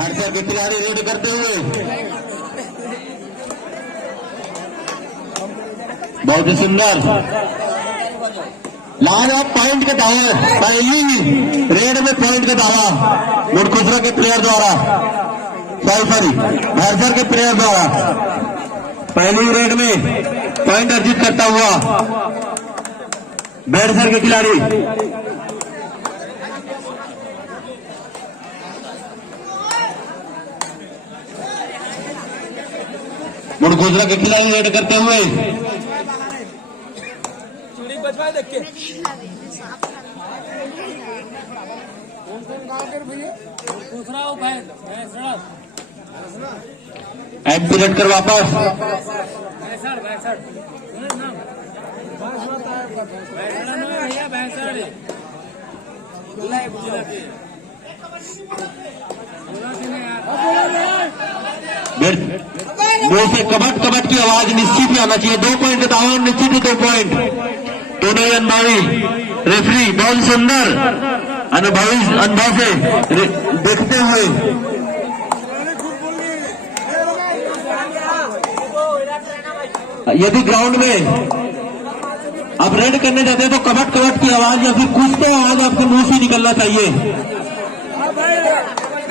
भारतीय के खिलाड़ी रेड करते हुए बहुत ही सुंदर लाजवाब पॉइंट का दावा, पहली रेड में पॉइंट का दावा मुड़कुसरा के प्लेयर द्वारा, सॉरी भारसर के प्लेयर द्वारा पहली रेड में पॉइंट अर्जित करता हुआ बैरसर के खिलाड़ी मुड़कुसरा के खिलाड़ी रेड करते हुए एम्पी रेड कर वापस मुंह से कबट कबट की आवाज निश्चित ही आना चाहिए। 2 पॉइंट का दावा निश्चित ही 2 पॉइंट दोनों ही अनुभवी रेफरी बहुत सुंदर अनुभवी अनुभव से देखते हुए यदि ग्राउंड में आप रेड करने जाते हैं तो कबट कबट की आवाज या फिर कुछ तो आवाज आपके मुंह से निकलना चाहिए,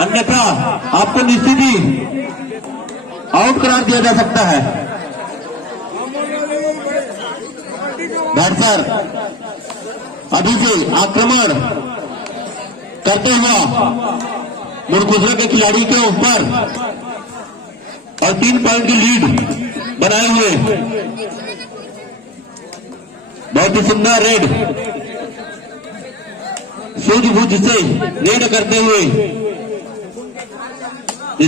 अन्यथा आपको निश्चित ही आउट करार दिया जा सकता है। भारसर अभी से आक्रमण करते हुआ मुड़कुसरा के खिलाड़ी के ऊपर और 3 पॉइंट की लीड बनाए हुए बहुत ही सुंदर रेड सूझबूझ से रेड करते हुए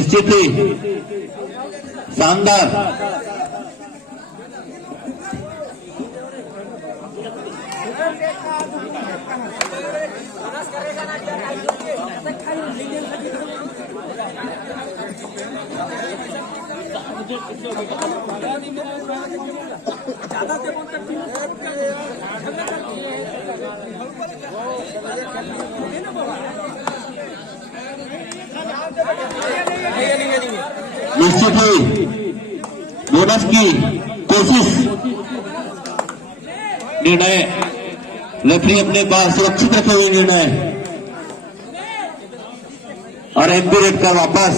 स्थिति शानदार निश्चित ही बोनस की कोशिश निर्णय रेफरी अपने पास सुरक्षित रखे हुए निर्णय और एम्पी रेड का वापस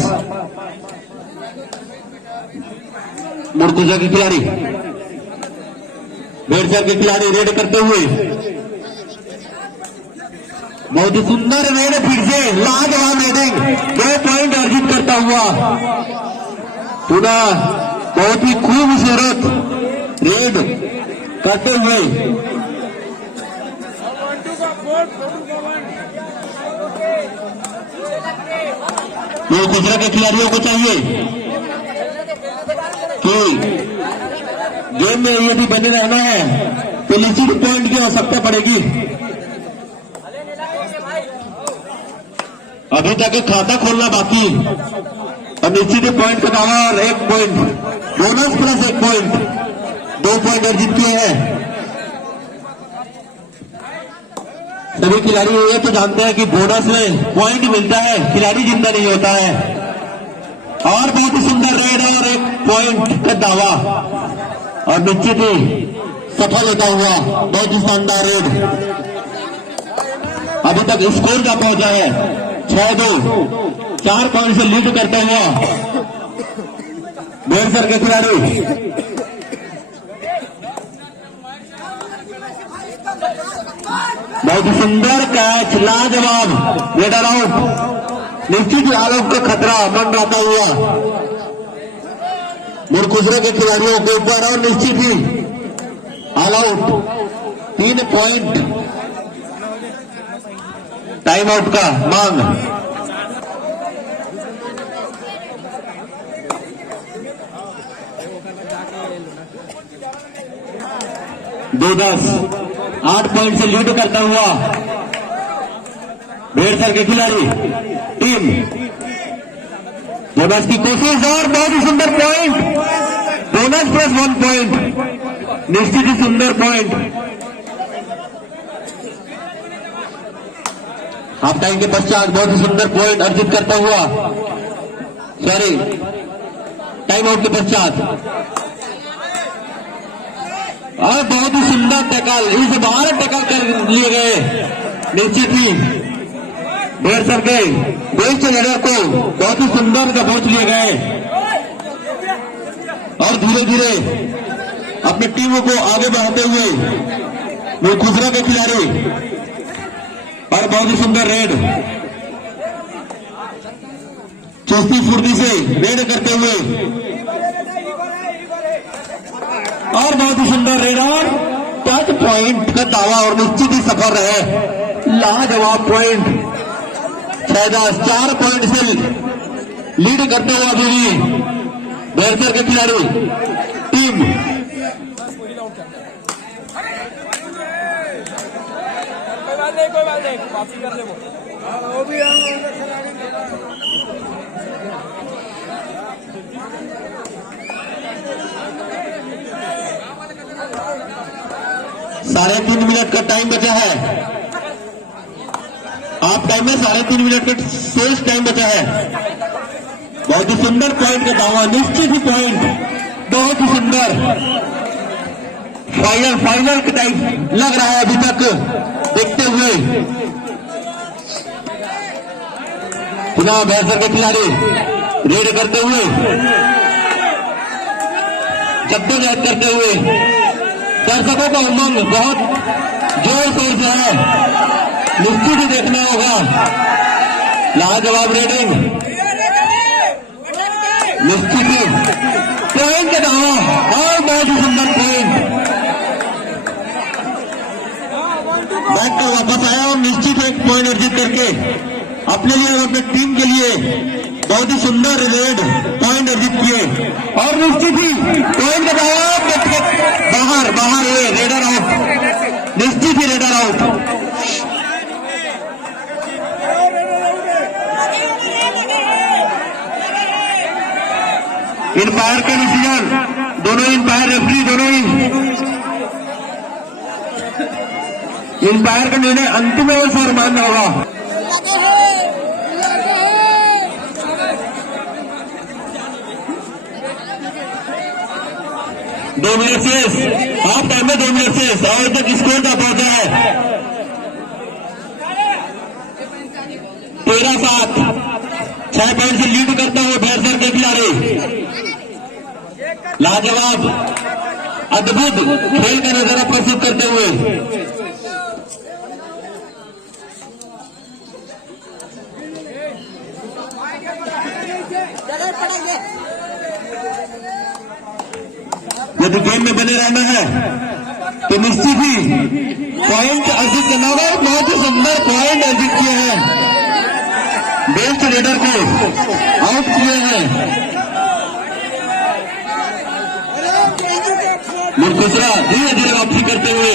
मुड़कुसरा के खिलाड़ी बैरसर के खिलाड़ी रेड करते हुए बहुत ही सुंदर रेड फिर से लाजवाब रेडिंग 2 पॉइंट अर्जित करता हुआ पुनः बहुत ही खूबसूरत रेड करते हुए मुड़कुसरा के खिलाड़ियों को चाहिए कि गेम में यदि बने रहना है तो निश्चित पॉइंट की आवश्यकता पड़ेगी। अभी तक खाता खोलना बाकी और निश्चित पॉइंट का दावा और 1 point bonus plus 1 point 2 point अर्जित किए हैं। सभी खिलाड़ी ये तो जानते हैं कि बोनस में पॉइंट मिलता है, खिलाड़ी जिंदा नहीं होता है। और बहुत ही सुंदर रेड है और 1 पॉइंट का दावा और निश्चित ही सफल होता हुआ बहुत ही शानदार रेड। अभी तक स्कोर क्या पहुंचा है 6-2 4 पॉइंट से लीड करता हुआ बैरसर के खिलाड़ी बहुत ही सुंदर कैच लाजवाब रेड आउट निश्चित आलोक का खतरा मंडराता हुआ मुड़कुसरा के खिलाड़ियों के ऊपर और निश्चित ही all out 3 point time out का मांग। दो 8 पॉइंट से लीड करता हुआ बैरसर के खिलाड़ी टीम बोनस की कोशिश और बहुत ही सुंदर पॉइंट बोनस प्लस 1 पॉइंट निश्चित ही सुंदर पॉइंट। हाफ टाइम के पश्चात बहुत ही सुंदर पॉइंट अर्जित करता हुआ सॉरी, टाइम आउट के पश्चात। और बहुत ही सुंदर टैकल, इस बार टैकल कर लिए गए। निश्चित ही सर के बेस्ट रेडर को बहुत ही सुंदर दबोच लिए गए और धीरे धीरे अपनी टीमों को आगे बढ़ाते हुए वो खुसरा के खिलाड़ी और बहुत ही सुंदर रेड, चुस्ती फुर्ती से रेड करते हुए और बहुत ही सुंदर रेड और टच पॉइंट का दावा और निश्चित ही सफल रहे। लाजवाब पॉइंट, 6-10 4 पॉइंट से लीड करते हुए अभी भी बैरसर के खिलाड़ी टीम। कोई बात नहीं, वापसी कर ले वो भी साढ़े 3 मिनट का टाइम बचा है। आप टाइम में 3.5 मिनट का शेष टाइम बचा है। बहुत ही सुंदर पॉइंट का दावा, निश्चित ही पॉइंट बहुत ही सुंदर। फाइनल का टाइम लग रहा है अभी तक देखते हुए। पुनः बैरसर के खिलाड़ी रेड करते हुए, जद्दोजहद करते हुए, दर्शकों का उमंग बहुत जोर शोर से है, निश्चित ही देखना होगा। लाजवाब रेडिंग, निश्चित ही पॉइंट का दावा और बहुत ही सुंदर पॉइंट। मैच पर वापस आया और निश्चित एक पॉइंट अर्जित करके अपने लिए और अपने टीम के लिए बहुत ही सुंदर रेड पॉइंट अर्जित किए और निश्चित ही पॉइंट का दावा बाहर ये रेडर आउट, निश्चित ही रेडर आउट। इंपायर का डिसीजन, दोनों इंपायर रेफरी दोनों ही इंपायर का निर्णय अंतिम ओवर पर मानना होगा। दो मिनट शेष, हाफ टाइम में 2 मिनट शेष और तक स्कोर का पहुंचा है 13-7। 6 पॉइंट से लीड करता हुआ बैरसर के खिलाड़ी लाजवाब अद्भुत खेल का नजारा प्रस्तुत करते हुए यदि गेम में बने रहना है तो निश्चित ही पॉइंट अर्जित करना होगा। बहुत ही सुंदर पॉइंट अर्जित किए हैं, बेस्ट रेडर को आउट किए हैं। मुर्खुसरा धीरे धीरे वापसी करते हुए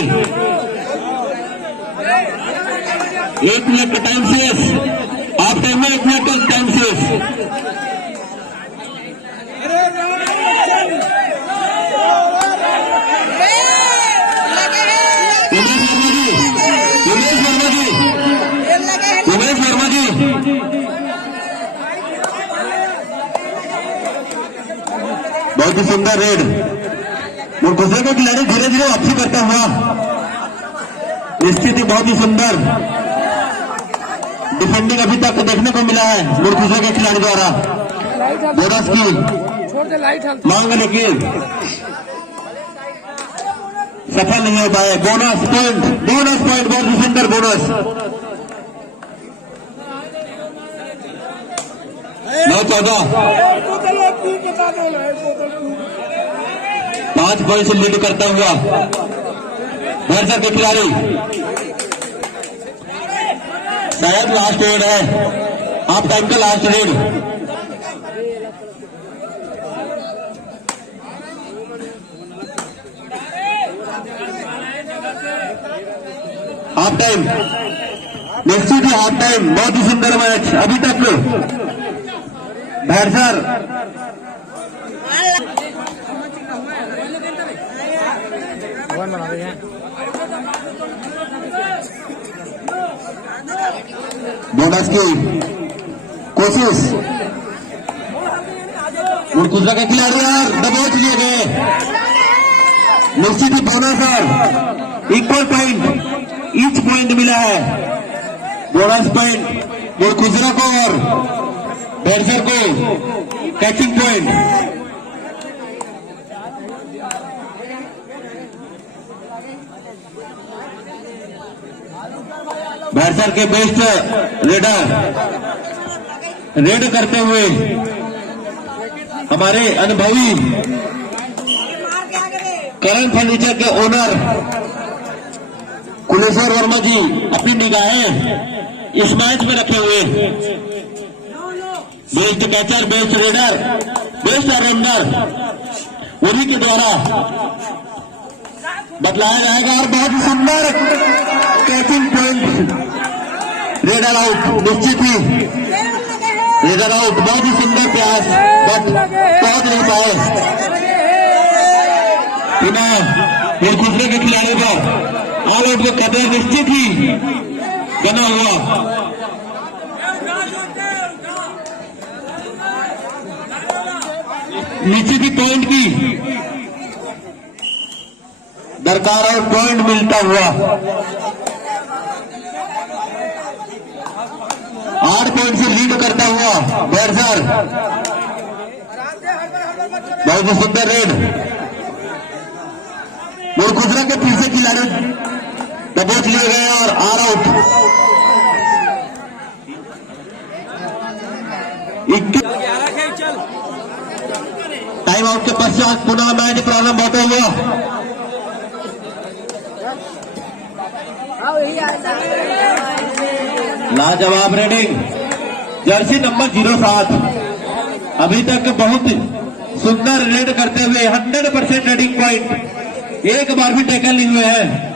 1 मिनट का टाइम शेष, हाफ टाइम में 1 मिनट का टाइम शेष। उमेश वर्मा जी बहुत ही सुंदर रेड, मुर्खुसरा का खिलाड़ी धीरे धीरे वापसी करता हुआ निश्चित ही बहुत ही सुंदर डिफेंडिंग अभी तक देखने को मिला है मुर्खुसरा के खिलाड़ी द्वारा। बोनस की मांग लेकिन सफल नहीं हो पाए। बोनस पॉइंट बहुत ही सुंदर बोनस। 9-14 5 पॉइंट से लीड करता हुआ बैरसर के खिलाड़ी। शायद लास्ट रेड है, हाफ टाइम का लास्ट रेड। हाफ टाइम, निश्चित ही हाफ टाइम बहुत ही सुंदर मैच अभी तक। बैरसर बोनस की कोशिश मुड़कुजरा के खिलाड़ी और दबोच लिए गए। निश्चित ही बोनस और इक्वल पॉइंट, ईच पॉइंट मिला है। बोनस पॉइंट मुड़कुजरा को और बैट्समैन को कैचिंग पॉइंट। बैट्समैन के बेस्ट रेड करते हुए हमारे अनुभवी करण फर्नीचर के ओनर कुलेश्वर वर्मा जी अपनी निगाहें इस मैच में रखे हुए। Best catcher, best raider, best all rounder उन्हीं के द्वारा बतलाया जाएगा। और बहुत ही सुंदर कैचिंग पॉइंट, रेडर आउट, निश्चित ही रेडर आउट। बहुत ही सुंदर प्रयास, बट पहुंच नहीं पाए। पुनः एक दूसरे के खिलाड़ी को ऑल आउट को कदर निश्चित ही बना हुआ। निश्चित ही पॉइंट की दरकार और पॉइंट मिलता हुआ 8 पॉइंट से लीड करता हुआ बैट्समैन। बहुत ही सुंदर रेड। मुड़कुजरा के पीछे खिलाड़ी दबोच लिए गए और ऑल आउट। टाइम आउट के पश्चात पुनः मैच प्रारंभ होता हुआ। लाजवाब रेडिंग, जर्सी नंबर 07 अभी तक बहुत सुंदर रेड करते हुए 100% रेडिंग पॉइंट, एक बार भी टैकल नहीं हुए हैं।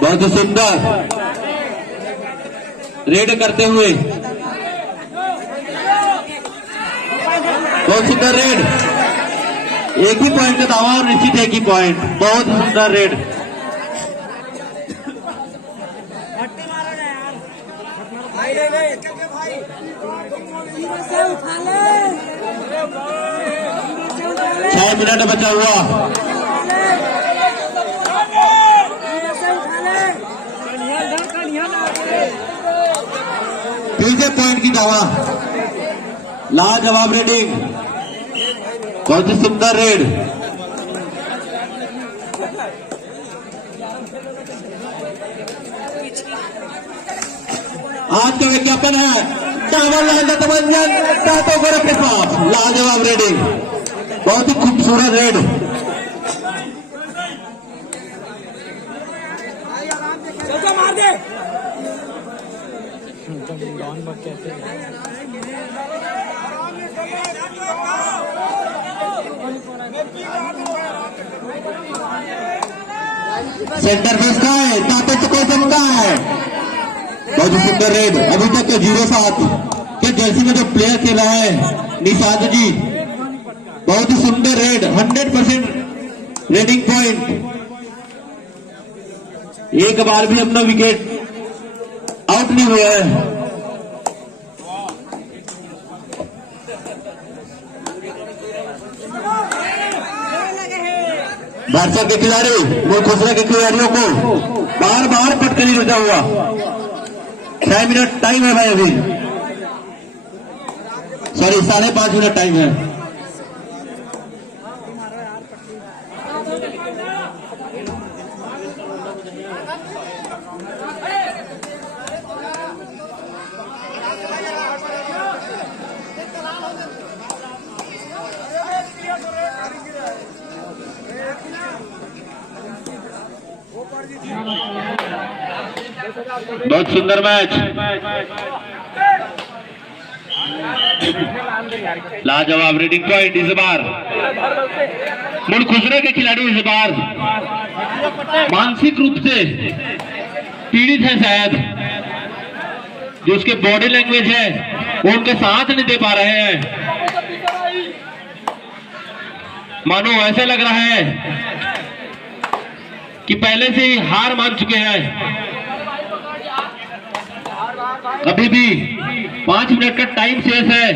बहुत सुंदर रेड करते हुए, बहुत सुंदर रेड, एक ही पॉइंट का दावा और निश्चित एक ही पॉइंट। बहुत सुंदर रेड। छह मिनट बचा हुआ। तीसरे पॉइंट की दावा, लाजवाब रेडिंग, बहुत ही सुंदर रेड। आज का विज्ञापन है डाबर लाल तमंजन टाटो गोरख के पास। लाजवाब रेडिंग, बहुत ही खूबसूरत रेड। मार दे। सेंटर फेस का है, ताते से कोई जमता है। बहुत ही सुंदर रेड। अभी तक 07 के जर्सी में जो प्लेयर खेल रहा है निषाद जी, बहुत ही सुंदर रेड, 100% रेडिंग पॉइंट। एक बार भी अपना विकेट आउट नहीं हुआ है। बादशाह के खिलाड़ी मुड़कुजरा के खिलाड़ियों को बार बार पटकनी रुझा हुआ। 6 मिनट टाइम है भाई, अभी सॉरी 5.5 मिनट टाइम है। बहुत सुंदर मैच, लाजवाब रेडिंग पॉइंट। इस बार मुड़कुजरा के खिलाड़ी इस बार मानसिक रूप से पीड़ित है शायद। जो उसके बॉडी लैंग्वेज है वो उनके साथ नहीं दे पा रहे हैं। मानो ऐसा लग रहा है कि पहले से ही हार मान चुके हैं। अभी भी 5 मिनट का टाइम शेष है,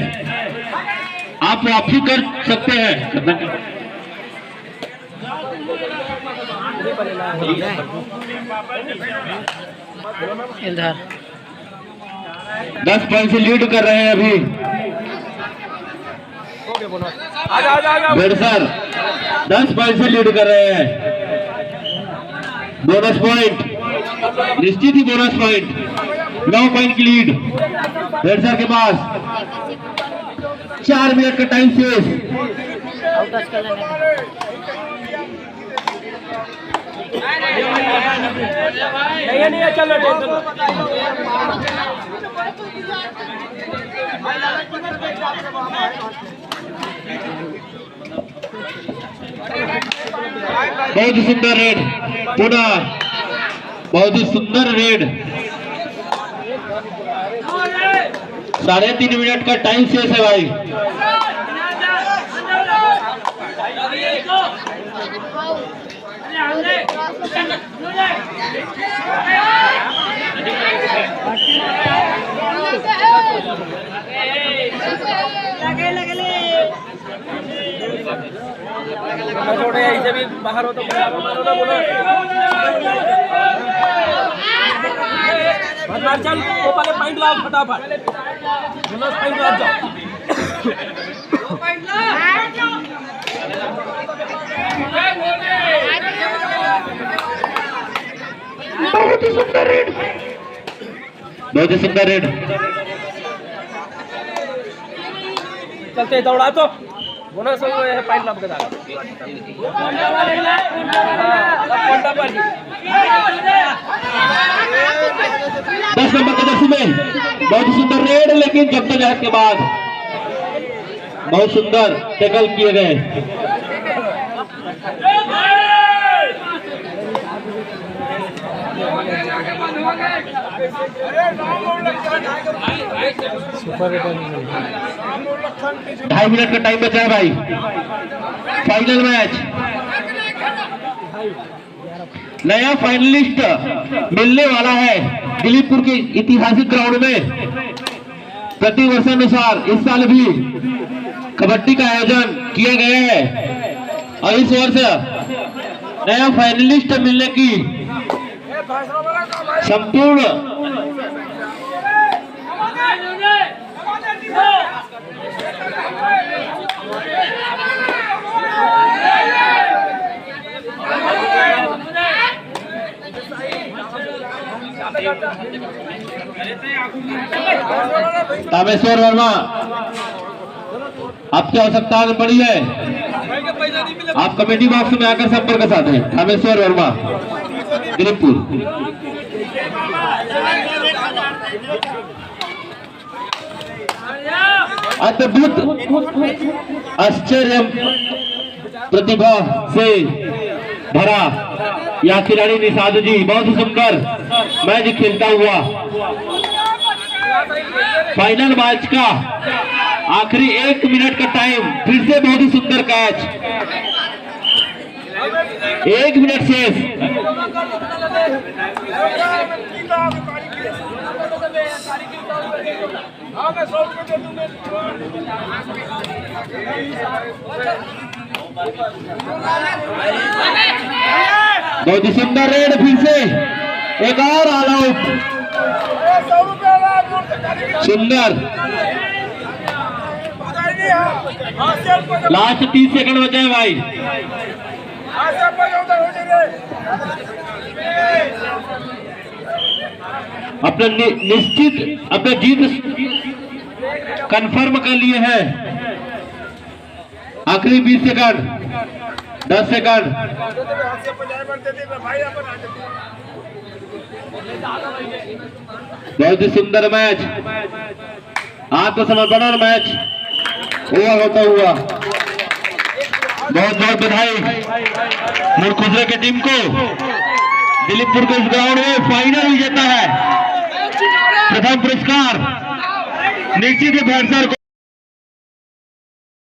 आप वापसी कर सकते हैं। इधर 10 पॉइंट से लीड कर रहे हैं अभी बेडसर, 10 पॉइंट से लीड कर रहे हैं। बोनस पॉइंट निश्चित ही, बोनस पॉइंट 9 पॉइंट की लीड बेडसर के पास। 4 मिनट का टाइम शेष। आउट टच कर लेने नहीं चलो टेंशन बहुत ही सुंदर रेड, पुनः बहुत ही सुंदर रेड। 3.5 मिनट का टाइम शेष है भाई। छोड़े ऐसे भी बाहर हो तो बोलो चल वो पहले पॉइंट लाओ फटाफट, पॉइंट लाओ जाओ। बहुत ही सुंदर रेड, बहुत ही सुंदर रेड। चलते दौड़ा तो बोनस पॉइंट लाभ के साथ 10 नंबर का जर्सी में बहुत ही सुंदर रेड, लेकिन जब तक के बाद बहुत सुंदर टैकल किए गए। सुपर 2.5 मिनट का टाइम बचा है भाई। फाइनल मैच, नया फाइनलिस्ट मिलने वाला है दिलीपपुर के ऐतिहासिक ग्राउंड में। प्रति वर्षानुसार इस साल भी कबड्डी का आयोजन किया गया है और इस वर्ष नया फाइनलिस्ट मिलने की संपूर्ण रामेश्वर वर्मा, आपकी आवश्यकता पड़ी है, आप कमेटी बॉक्स में आकर संपर्क साधें। रामेश्वर वर्मा, दिलीपपुर। अद्भुत आश्चर्य प्रतिभा से भरा यह खिलाड़ी निषाद जी बहुत ही सुंदर मैच खेलता हुआ फाइनल मैच का आखिरी 1 मिनट का टाइम, फिर से बहुत ही सुंदर कैच। 1 मिनट शेष। बहुत ही सुंदर रेड, फिर से एक और ऑल आउट। सुंदर, लास्ट 30 सेकंड बचे हैं भाई। अपना निश्चित अपना जीत कंफर्म कर लिए हैं। आखिरी 20 सेकंड, 10 सेकंड। बहुत ही सुंदर मैच, आत्मसमर्पण और मैच हुआ होता हुआ। बहुत बहुत बधाई मुरखुजरे की टीम को। दिलीपपुर के इस ग्राउंड में फाइनल विजेता है। प्रथम पुरस्कार निश्चित ही बैट्समैन